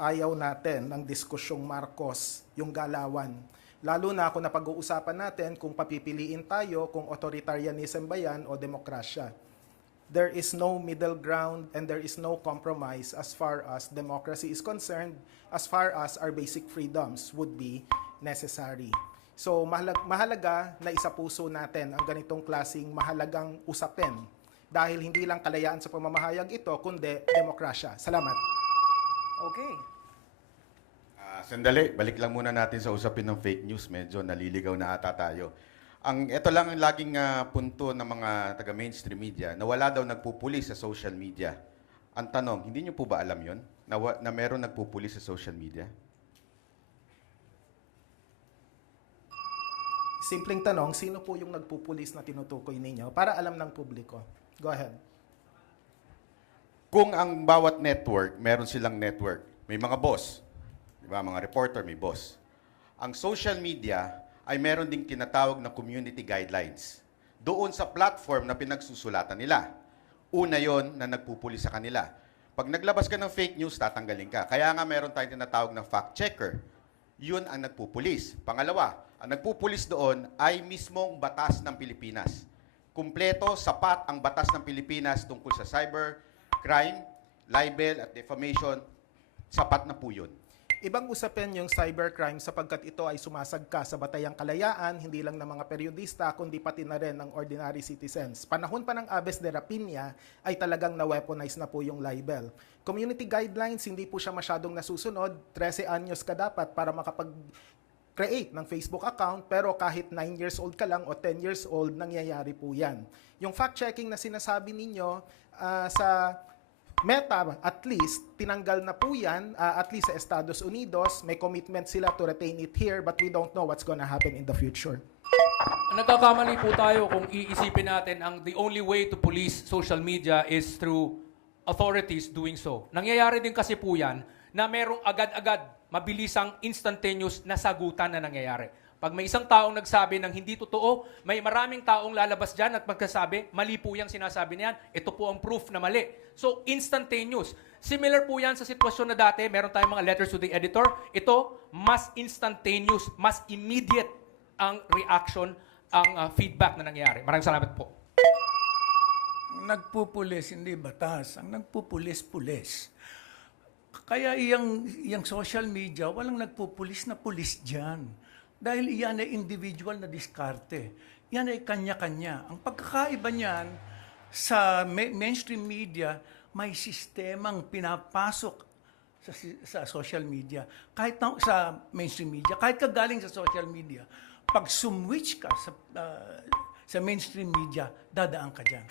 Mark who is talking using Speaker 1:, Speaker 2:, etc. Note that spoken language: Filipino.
Speaker 1: ayaw natin ng diskusyong Marcos, yung galawan. Lalo na kung napag-uusapan natin kung papipiliin tayo kung authoritarianism ba yan o demokrasya. There is no middle ground and there is no compromise as far as democracy is concerned, as far as our basic freedoms would be necessary. So mahalag- mahalaga na isapuso natin ang ganitong klasing mahalagang usapin dahil hindi lang kalayaan sa pamamahayag ito, kundi demokrasya. Salamat.
Speaker 2: Okay.
Speaker 3: Ah, sandali, balik lang muna natin sa usapin ng fake news. Medyo naliligaw na ata tayo. Ang ito lang ang laging ah, punto ng mga taga mainstream media na wala daw nagpupuli sa social media. Ang tanong, hindi niyo po ba alam 'yon? Na, wa- na meron nagpupuli sa social media?
Speaker 1: Simpleng tanong, sino po yung nagpupulis na tinutukoy ninyo para alam ng publiko? Go ahead.
Speaker 3: Kung ang bawat network, meron silang network, may mga boss, di ba? Mga reporter, may boss. Ang social media ay meron ding tinatawag na community guidelines. Doon sa platform na pinagsusulatan nila. Una yon na nagpupuli sa kanila. Pag naglabas ka ng fake news, tatanggalin ka. Kaya nga meron tayong tinatawag na fact checker. Yun ang nagpupulis. Pangalawa, ang nagpupulis doon ay mismong batas ng Pilipinas. Kumpleto, sapat ang batas ng Pilipinas tungkol sa cyber, crime, libel at defamation. Sapat na po yun.
Speaker 1: Ibang usapin yung cybercrime sapagkat ito ay sumasagka sa batayang kalayaan, hindi lang ng mga periodista, kundi pati na rin ng ordinary citizens. Panahon pa ng Aves de Rapina ay talagang na-weaponize na po yung libel. Community guidelines, hindi po siya masyadong nasusunod. 13 anyos ka dapat para makapag create ng Facebook account pero kahit 9 years old ka lang o 10 years old, nangyayari po yan. Yung fact-checking na sinasabi ninyo ah, sa Meta, at least, tinanggal na po yan, ah, at least sa Estados Unidos, may commitment sila to retain it here, but we don't know what's gonna happen in the future.
Speaker 4: Nagkakamali po tayo kung iisipin natin ang the only way to police social media is through authorities doing so. Nangyayari din kasi po yan na merong agad-agad, mabilisang instantaneous na sagutan na nangyayari. Pag may isang taong nagsabi ng hindi totoo, may maraming taong lalabas dyan at magkasabi, mali po yung sinasabi niyan, ito po ang proof na mali. So, instantaneous. Similar po yan sa sitwasyon na dati, meron tayong mga letters to the editor. Ito, mas instantaneous, mas immediate ang reaction, ang uh, feedback na nangyayari. Maraming salamat po.
Speaker 5: Ang nagpupulis, hindi batas. Ang nagpupulis-pulis. Kaya iyang, iyang social media, walang nagpupulis na pulis dyan. Dahil iyan ay individual na diskarte. Yan ay kanya-kanya. Ang pagkakaiba niyan, sa ma- mainstream media, may sistemang pinapasok sa, sa social media. Kahit na, sa mainstream media, kahit ka galing sa social media, pag sumwitch ka sa, ah, sa mainstream media, dadaan ka dyan.